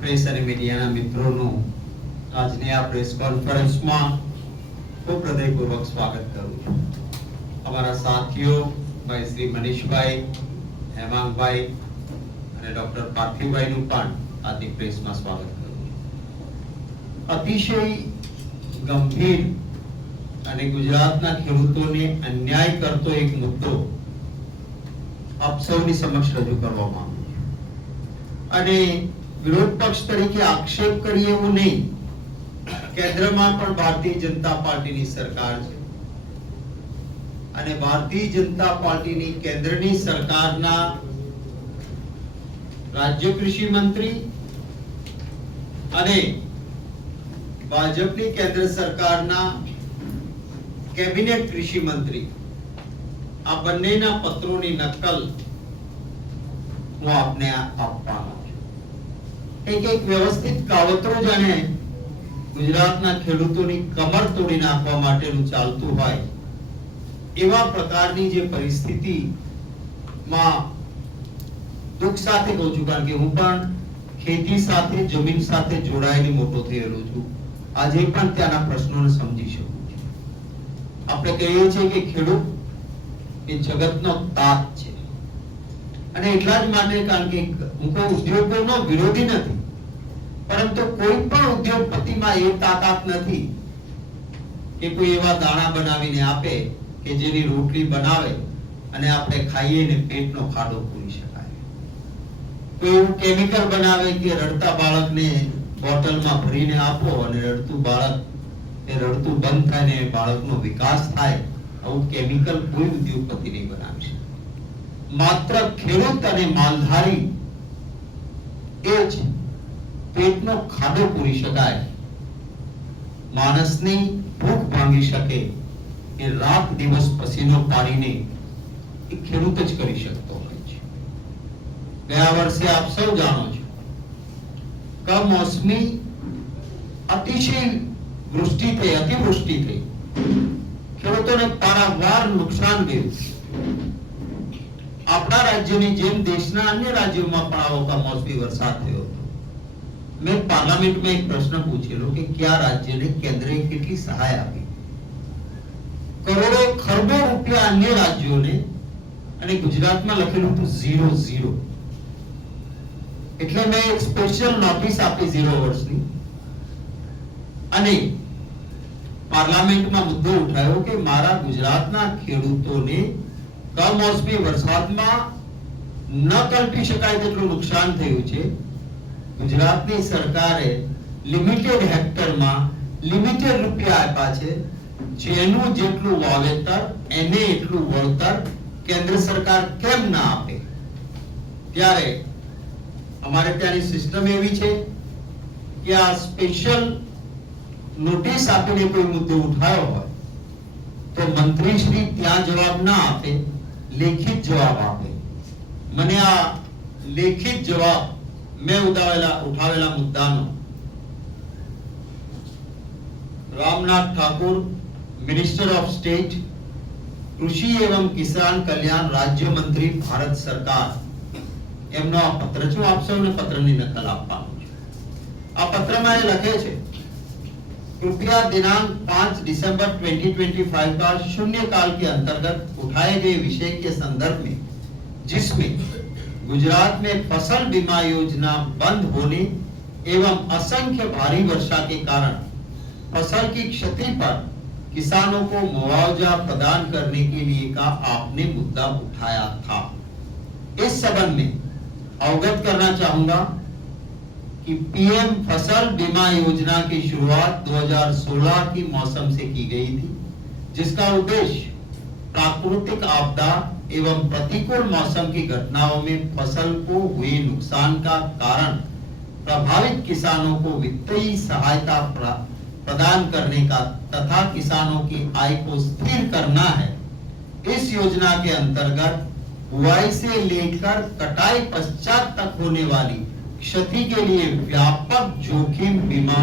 Press અને મીડિયાના મિત્રોનું આજની આ પ્રેસ કોન્ફરન્સમાં ખૂબ હૃદયપૂર્વક સ્વાગત કરું છું. અમારા સાથીઓ ભાઈ શ્રી મનીષભાઈ, હેમાંગભાઈ અને ડોક્ટર પાર્થિવભાઈનું પણ આજની પ્રેસમાં સ્વાગત કરું છું. અતિશય ગંભીર અને ગુજરાતના ખેડૂતોને અન્યાય કરતો એક મુદ્દો આપ સૌની સમક્ષ રજૂ કરવા માંગુ છું. અને વિરોધ પક્ષ તરીકે આક્ષેપ કરીએ એવું નહીં, કેન્દ્રમાં પણ ભારતીય જનતા પાર્ટીની સરકાર છે અને ભારતીય જનતા પાર્ટીની કેન્દ્રની સરકારના રાજ્ય કૃષિ મંત્રી અને ભાજપની કેન્દ્ર સરકારના કેબિનેટ કૃષિ મંત્રી આ બંનેના પત્રોની નકલ હું આપને આપવાનો છું. એક વ્યવસ્થિત કાવતરું જાણે ગુજરાતના ખેડૂતોની કમર તોડી નાખવા માટેનું ચાલતું હોય એવા પ્રકારની જે પરિસ્થિતિમાં દુઃખ સાથે કહું છું, કારણ કે હું પણ ખેતી સાથે, જમીન સાથે જોડાયેલી મોટો થયેલો છું. આજે પણ ત્યાંના પ્રશ્નોને સમજી શકું છું. આપણે કહીએ છીએ કે ખેડૂત એ જગતનો તાત છે અને એટલા જ માટે, કારણ કે હું કોઈ ઉદ્યોગોનો વિરોધી નથી, પરંતુ કોઈ પણ ઉદ્યોગપતિમાં એ તાકાત નથી કે કોઈ એવા દાણા બનાવીને આપે કે જેની રોટલી બનાવે અને આપણે ખાઈએ ને પેટનો ખાડો પૂરી શકાય. કોઈ એવું કેમિકલ બનાવે કે રડતા બાળકને બોટલમાં ભરીને આપો અને રડતું બાળક એ રડતું બંધ થાય ને બાળકનો વિકાસ થાય, આવું કેમિકલ કોઈ ઉદ્યોગપતિ નહીં બનાવી શકે. માત્ર ખેડૂત અને માલધારી એ જ પેટનો ખાડો પૂરી શકાય, માણસની ભૂખ ભાંગી શકે એ રાત દિવસ પસીનો પાડીને એ ખેડૂત જ કરી શકતો હોય છે. ગયા વર્ષે આપ સૌ જાણો છો, કમોસમી અતિશય વૃષ્ટિ થઈ, અતિવૃષ્ટિ થઈ, ખેડૂતોને પારાવાર નુકસાન ગયું. આપણા રાજ્યની જેમ દેશના અન્ય રાજ્યોમાં પણ આવો કમોસમી વરસાદ થયો હતો. મેં પાર્લામેન્ટમાં એક પ્રશ્ન પૂછેલો કે કયા રાજ્યને કેન્દ્રએ કેટલી સહાય આપી? કરોડો ખરબો રૂપિયા અન્ય રાજ્યોને અને ગુજરાતમાં લખેલું હતું 0-0. એટલે મેં એક સ્પેશિયલ નોટિસ આપી 0 વર્ષની અને પાર્લામેન્ટમાં મુદ્દો ઉઠાયો કે મારા ગુજરાતના ખેડૂતોને કમોસમી વરસાદમાં ન કલ્પી શકાય તેટલું નુકસાન થયું છે. ગુજરાતની સરકારે લિમિટેડ હેક્ટરમાં લિમિટેડ રૂપિયા આપ્યા છે, જેનું જેટલું વાવેતર એને એટલું વળતર કેન્દ્ર સરકાર કેમ ના આપે? ત્યારે અમારે ત્યાંની સિસ્ટમ એવી છે કે આ સ્પેશિયલ નોટિસ આપીને કોઈ મુદ્દો ઉઠાયો હોય તો મંત્રી શ્રી ત્યાં જવાબ ના આપે, લેખિત જવાબ આપે. મને આ લેખિત જવાબ મેં ઉઠાવેલા મુદ્દાનો રામનાથ ઠાकुर, મિનિસ્ટર ઓફ સ્ટેટ, કૃષિ એવં કિસાન કલ્યાણ રાજ્ય મંત્રી, ભારત સરકાર, એમનો આ પત્ર છે. આપ સૌને પત્રની નકલ આપવાનું છે. આ પત્રમાં એ લખે છે, कृपया दिनांक 5 दिसंबर 2025 का शून्यकाल के अंतर्गत उठाए गए विषय के संदर्भ में, जिसमें गुजरात में फसल बीमा योजना बंद होने एवं असंख्य भारी वर्षा के कारण फसल की क्षति पर किसानों को मुआवजा प्रदान करने के लिए का आपने मुद्दा उठाया था. इस संबंध में अवगत करना चाहूंगा कि पीएम फसल बीमा योजना की शुरुआत 2016 की मौसम से की गई थी, जिसका उद्देश्य प्राकृतिक आपदा एवं प्रतिकूल मौसम की घटनाओं में फसल को हुए नुकसान का कारण प्रभावित किसानों को वित्तीय सहायता प्रदान करने का तथा किसानों की आय को स्थिर करना है. इस योजना के अंतर्गत बुआई से लेकर कटाई पश्चात तक होने वाली क्षति के लिए व्यापक जोखिम बीमा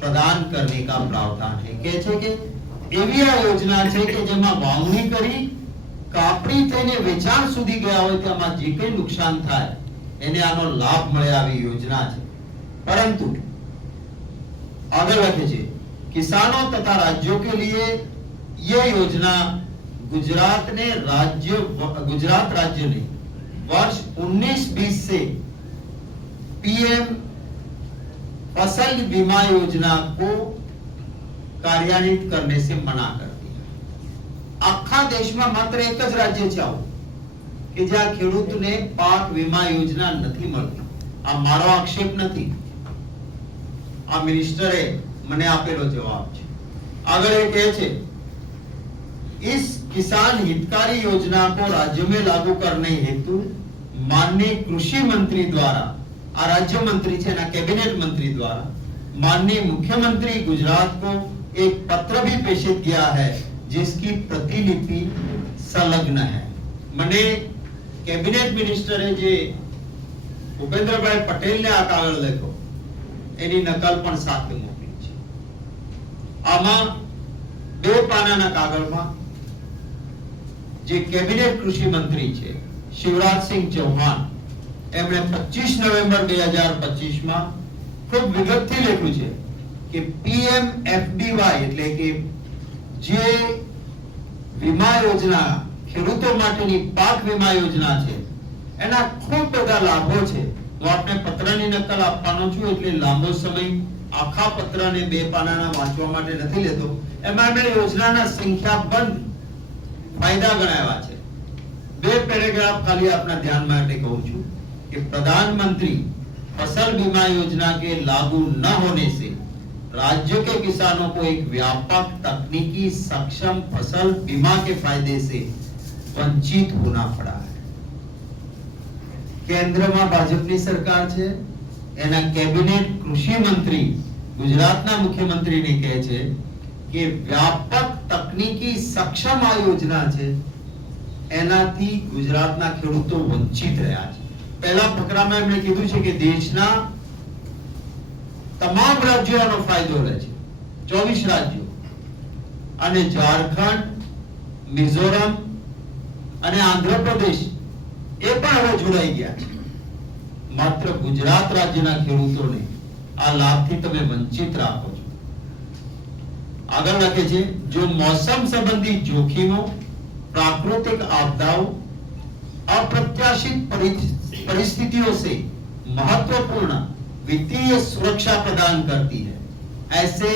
प्रदान करने का प्रावधान है. કહે છે કે એવી આ યોજના છે કે જેમાં વાવણી કરી કાપણી થઈને વેચાણ સુધી ગયા હોય તેમાં જે કંઈ નુકસાન થાય એને આનો લાભ મળે આવી યોજના છે. परंतु आगे लखे छे किसानों तथा राज्यों के लिए ये योजना गुजरात राज्य ने वर्ष 19-20 से पीएम फसल बीमा योजना को कार्यान्वित करने से मना कर दिया। आखा देश में मात्र एक ज राज्य છે આવું કે જ્યાં ખેડૂતને પાક વીમા યોજના નથી મળતી। આ મારો આક્ષેપ નથી, આ મિનિસ્ટરે મને આપેલો જવાબ છે। આગળ એ કહે છે इस किसान हितकारी योजना को राज्य में लागू करने हेतु माननीय कृषि मंत्री द्वारा, आ राज्य मंत्री छे ना कैबिनेट मंत्री द्वारा माननीय मुख्यमंत्री गुजरात को एक पत्र भी प्रेषित किया है जिसकी प्रतिलिपि संलग्न है। मने कैबिनेट मिनिस्टरे जे भूपेन्द्रभाई पटेल ने आ कागळ लख्यो एनी नकल पण साथे मोकली छे। आमा 2 पानाना कागळमां जे कैबिनेट कृषि मंत्री छे शिवराज सिंह चौहान एमणे 25 नवेम्बर 2025 માં ખૂબ વિગતથી લખ્યું છે કે પીએમએફબીવાય એટલે કે જે વીમા યોજના ખેડૂતો માટેની પાક વીમા યોજના છે એના ખૂબ બધા લાભો છે। હું આપને પત્રની નકલ આપવાનો છું એટલે લાંબો સમય આખા પત્રને 2 પાનાના વાંચવા માટે નથી લેતો। એમાં મેં યોજનાના સંખ્યાબંધ फायदा गणाया है। 2 पैराग्राफ खाली अपना ध्यान માટે કહું છું कि प्रधानमंत्री फसल बीमा योजना के लागू न होने से राज्य के किसानों को एक व्यापक तकनीकी सक्षम फसल बीमा के फायदे से वंचित होना पड़ा है। केंद्र में भाजपा सरकार છે, એના કેબિનેટ કૃષિ મંત્રી ગુજરાતના મુખ્યમંત્રીને કહે છે કે વ્યાપક તકનીકી સક્ષમ આ યોજના છે એનાથી ગુજરાતના ખેડૂતો વંચિત રહ્યા છે। પહેલા ફકરામાં એમણે કીધું છે કે દેશના તમામ રાજ્યો આનો ફાયદો લે છે, 24 રાજ્યો અને ઝારખંડ, મિઝોરમ અને આંધ્રપ્રદેશ એ પણ હવે જોડાઈ ગયા છે। માત્ર ગુજરાત રાજ્યના ખેડૂતોને આ લાભથી તમે વંચિત રાખો છો। आगे लखे छे जो मौसम संबंधी जोखिमों, प्राकृतिक आपदाओं, अप्रत्याशित परिस्थितियों से महत्वपूर्ण वित्तीय सुरक्षा प्रदान करती है। ऐसे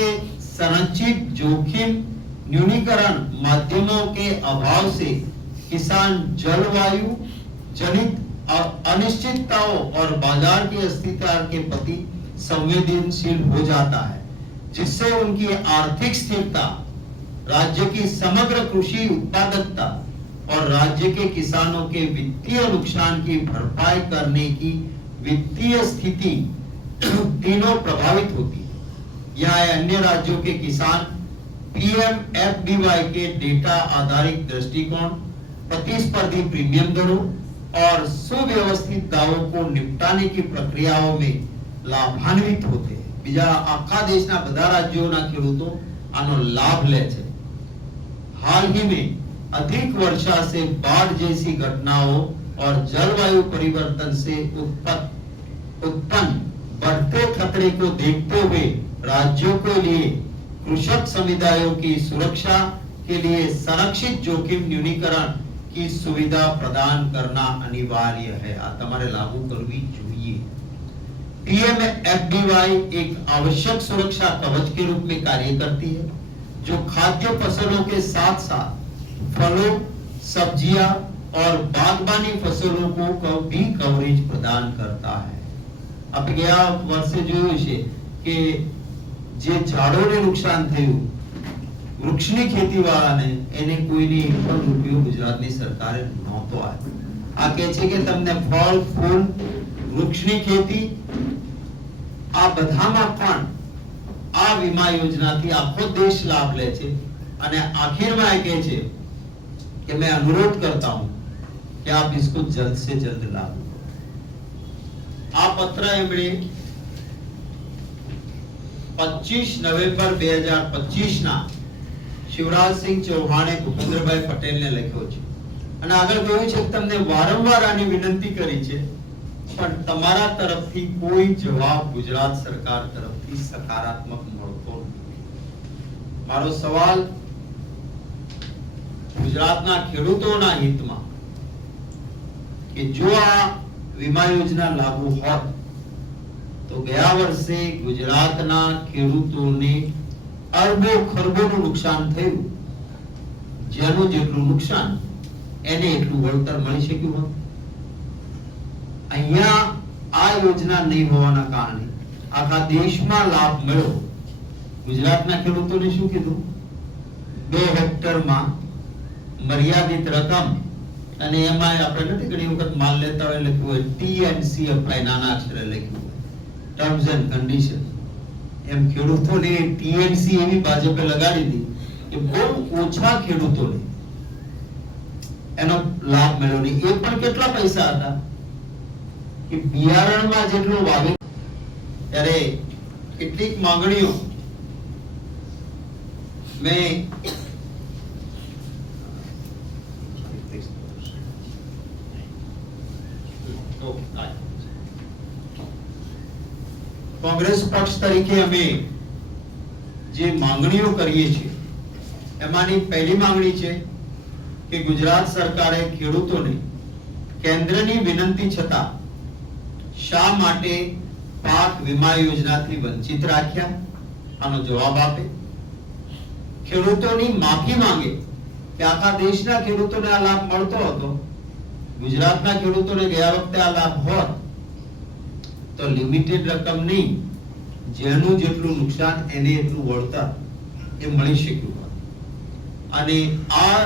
संरचित जोखिम न्यूनीकरण माध्यमों के अभाव से किसान जलवायु जनित अनिश्चितताओं और बाजार की अस्थिरता के प्रति संवेदनशील हो जाता है, जिससे उनकी आर्थिक स्थिरता, राज्य की समग्र कृषि उत्पादकता और राज्य के किसानों के वित्तीय नुकसान की भरपाई करने की वित्तीय स्थिति तीनों प्रभावित होती है। यहाँ अन्य राज्यों के किसान पीएमएफबीवाई के डेटा आधारित दृष्टिकोण, प्रतिस्पर्धी प्रीमियम दरों और सुव्यवस्थित दावों को निपटाने की प्रक्रियाओं में लाभान्वित होते हैं। બીજા આખા દેશના બધા રાજ્યોના ખેડૂતો આનો લાભ લે છે। हाल ही में अधिक वर्षा से बाढ़ जैसी घटनाओं और जलवायु परिवर्तन से उत्पन्न बढ़ते खतरे को देखते हुए राज्यों के लिए कृषक समुदायों की सुरक्षा के लिए संरक्षित जोखिम न्यूनीकरण की सुविधा प्रदान करना अनिवार्य है। आ તમારે लागू करवी જોઈએ। पीएमएफबीवाई एक आवश्यक सुरक्षा कवच के रूप में कार्य करती है, जो खाद्य फसलों के साथ साथ फलों, सब्जियां और बागबानी फसलों को भी कवरेज प्रदान करता है। अब ગયા વર્ષે જોયું છે કે જે ઝાડોને નુકસાન થયું, વૃક્ષની ખેતી વાળાને એને કોઈની પણ રૂપિયો ગુજરાતની સરકારે નહોતો આપ્યો। આ કહે છે કે તમને ફળ, ફૂલ, વૃક્ષની ખેતી આ બધામાં પણ આ વીમા યોજનાથી આખો દેશ લાભ લે છે। અને આખિરમાં એ કહે છે કે मैं अनुरोध करता हूं कि आप इसको जल्द से जल्द लागू करो। આ પત્ર એમણે 25 નવેમ્બર 2025 ના શિવરાજ સિંહ ચૌહાણે ભૂપેન્દ્રભાઈ પટેલને લખ્યો છે। અને આગળ કહ્યું છે કે તમને વારંવાર આની વિનંતી કરી છે પણ તમારા તરફથી કોઈ જવાબ ગુજરાત સરકાર તરફથી સકારાત્મક મળતો નથી. મારો સવાલ ગુજરાતના ખેડૂતોના હિતમાં કે જો આ વીમા યોજના લાગુ હોત તો ગયા વર્ષે ગુજરાતના ખેડૂતોને અરબો ખરબોનું નુકસાન થયું, જેનું જેટલું નુકસાન એને એટલું વળતર મળી શક્યું હોત. અહીંયા આ યોજના નહીં હોવાના કારણે આખા દેશમાં લાભ મળ્યો. ગુજરાતના ખેડૂતોને શું કીધું? 2 હેક્ટરમાં મર્યાદિત રકમ, અને એમાં આપણે નથી ઘણી વખત માલ લેતા હોય લખ્યું હોય ટીએનસી અપ્લાય, નાના અક્ષરે લખ્યું હોય ટર્મ્સ એન્ડ કન્ડિશન. એમ ખેડૂતોને ટીએનસી એવી ભાજપે લગાડી દીધી કે બહુ ઓછા ખેડૂતોને એનો લાભ મળ્યો નહીં. એ પણ કેટલા પૈસા હતા કે બિયારણમાં જેટલું વાવે ત્યારે કેટલીક માંગણીઓ મેં કોંગ્રેસ પક્ષ તરીકે અમે જે માંગણીઓ કરીએ છીએ એમાંની પહેલી માંગણી છે કે ગુજરાત સરકારે ખેડૂતોને કેન્દ્રની વિનંતી છતાં શા માટે પાક વીમા યોજનાથી વંચિત રાખ્યા, આનો જવાબ આપે. ખેડૂતોની માફી માંગે કે આખા દેશના ખેડૂતોને આ લાભ મળતો હતો, ગુજરાતના ખેડૂતોને ગયા વખતે આ લાભ હોત તો લિમિટેડ રકમ નહીં, જેનું જેટલું નુકસાન એને એટલું વળતર એ મળી શક્યું હોત. અને આ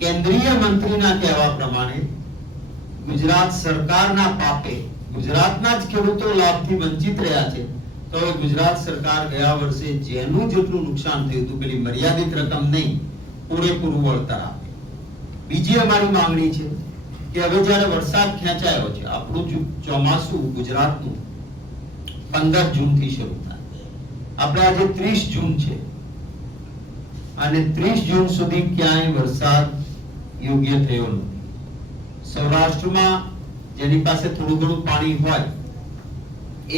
કેન્દ્રીય મંત્રીના કહેવા પ્રમાણે ગુજરાત સરકારના પાપે ગુજરાતના જ ખેડૂતો લાભથી વંચિત રહ્યા છે. તો હવે ગુજરાત સરકાર ગયા વર્ષે જેનું જેટલું નુકસાન થયું હતું પેલી મર્યાદિત રકમ નહીં, પૂરેપૂરું વળતર આપે. બીજી અમારી માંગણી છે કે હવે જ્યારે વરસાદ ખેંચાયો છે, આપણું ચોમાસું ગુજરાતનું 15 જૂનથી શરૂ થાય, આપણે આજે 30 જૂન છે અને 30 જૂન સુધી ક્યાંય વરસાદ યોગ્ય થયો નથી. સૌરાષ્ટ્રમાં જેની પાસે થોડું ઘણું પાણી હોય એ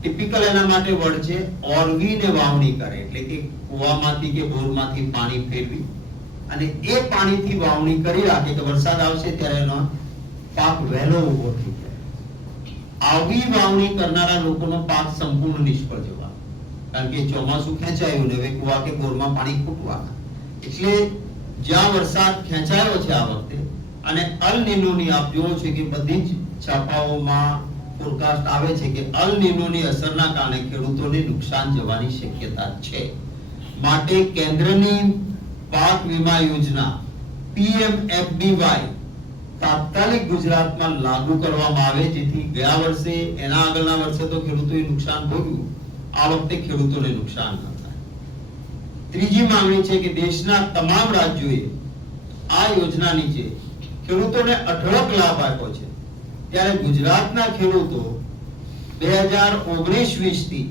ટિપિકલ એના માટે વડ છે ઓરવીને વાવણી કરે, એટલે કે કુવામાંથી કે બોરમાંથી પાણી ફેરવી અને એ પાણીથી વાવણી કરી રાખે કે વરસાદ આવશે ત્યારે એનો પાક વહેલો ઉભો થઈ જાય. આવી વાવણી કરનારા લોકોનો પાક સંપૂર્ણ નિષ્ફળ જવાનો, કારણ કે ચોમાસું ખેંચાયું ને હવે કુવા કે બોરમાં પાણી ખૂટવાના. એટલે જ્યાં વરસાદ ખેંચાયો છે આ વખતે અને અલ નીનોની આપ જોવો છે કે બધી જ છાપાઓમાં ફોરકાસ્ટ આવે છે કે અલ નીનોની અસરના કારણે ખેડૂતોને નુકસાન જવાની શક્યતા છે. માટે કેન્દ્રની પાક વીમા યોજના પીએમએફબીવાય તાત્કાલિક ગુજરાતમાં લાગુ કરવામાં આવે, જેથી ગયા વર્ષે એના આગળના વર્ષે તો ખેડૂતોએ નુકસાન ભોગવ્યું, આ વખતે ખેડૂતોને નુકસાન ન થાય. ત્રીજી માંગણી છે કે દેશના તમામ રાજ્યોએ આ યોજના નીચે ખેડૂતોને અઢળક લાભ આપ્યો છે, ત્યારે ગુજરાતના ખેડૂતો 2019-20 થી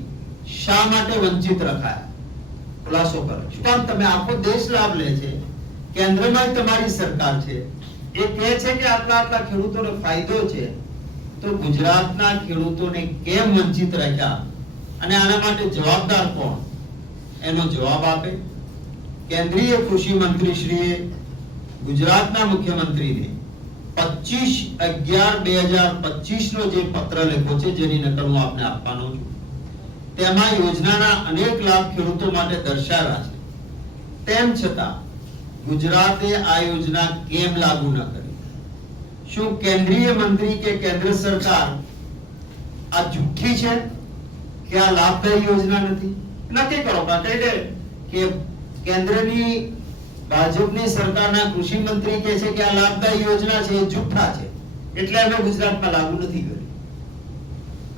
શા માટે વંચિત રખાયા? ખુલાસો કરો. શું કામ? તમે આખો દેશ લાભ લે છે, કેન્દ્રમાં તમારી સરકાર છે, એ કહે છે કે આટલા ખેડૂતોને ફાયદો છે, તો ગુજરાતના ખેડૂતોને કેમ વંચિત રાખ્યા અને આના માટે જવાબદાર કોણ? એનો જવાબ આપે. કેન્દ્રીય કૃષિ મંત્રી શ્રીએ ગુજરાતના મુખ્યમંત્રીને 25/11/2025 નો જે પત્ર લખ્યો છે, જેની નકલ હું આપને આપવાનો છું, તેમાં યોજનાના અનેક લાભ ખેડૂતો માટે દર્શાવ્યા છે. તેમ છતાં ગુજરાતે આ યોજના કેમ લાગુ ન કરી? શું કેન્દ્રીય મંત્રી કે કેન્દ્ર સરકાર આ જુઠ્ઠી છે કે આ લાભદાયી યોજના નથી? નક્કી કરો, કહી દે કે કેન્દ્રની ભાજપની સરકારના કૃષિ મંત્રી કહે છે કે આ લાભદાયી યોજના છે, એ જુઠ્ઠા છે, એટલે અમે ગુજરાતમાં લાગુ નથી કરી.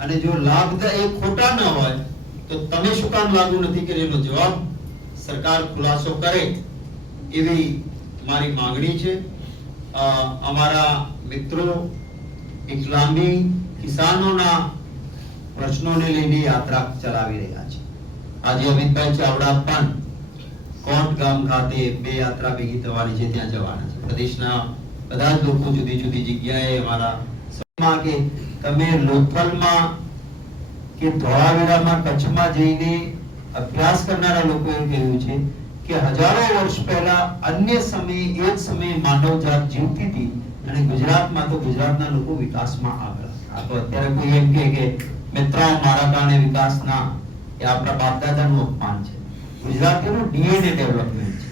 અને જો લાભદાયી ખોટા ન હોય તો તમે શું કામ લાગુ નથી કરી? એનો જવાબ સરકાર ખુલાસો કરે એવી મારી માંગણી છે. અમારા મિત્રો એક લાંબી કિસાનોના પ્રશ્નોને લઈને યાત્રા ચલાવી રહ્યા છે. આજે અમિતભાઈ ચાવડા પણ કોટ ગામ ખાતે 2 યાત્રા ભેગી થવાની છે, ત્યાં જવાના છે. પ્રદેશના બધા જ લોકો જુદી જુદી જગ્યાએ અમારા માં કે તમે લોથલમાં કે ધોળાવીરામાં કચ્છમાં જઈને અભ્યાસ કરનારા લોકોએ કહ્યું છે કે હજારો વર્ષ પહેલા અન્ય સમયે એ જ સમયે માનવજાત જીવતી હતી અને ગુજરાતમાં તો ગુજરાતના લોકો વિકાસમાં આગળ. આ તો અત્યારે કોઈ એમ કે મિત્રો મારા કારણે વિકાસ ના, એ આપણા બાપ દાદાનું અપમાન છે. ગુજરાતીનું ડીએનએ ડેવલપમેન્ટ છે.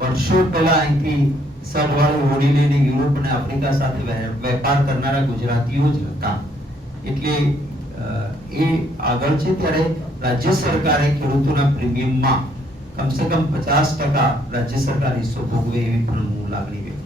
વર્ષો પહેલા અહીંથી સડવાળી હોડી લઈને યુરોપ અને આફ્રિકા સાથે વેપાર કરનારા ગુજરાતીઓ જ હતા. એટલે એ આગળ છે. ત્યારે રાજ્ય સરકારે ખેડૂતોના પ્રીમિયમમાં કમસે કમ 50% રાજ્ય સરકાર હિસ્સો ભોગવે એવી પણ હું લાગણી વ્યક્ત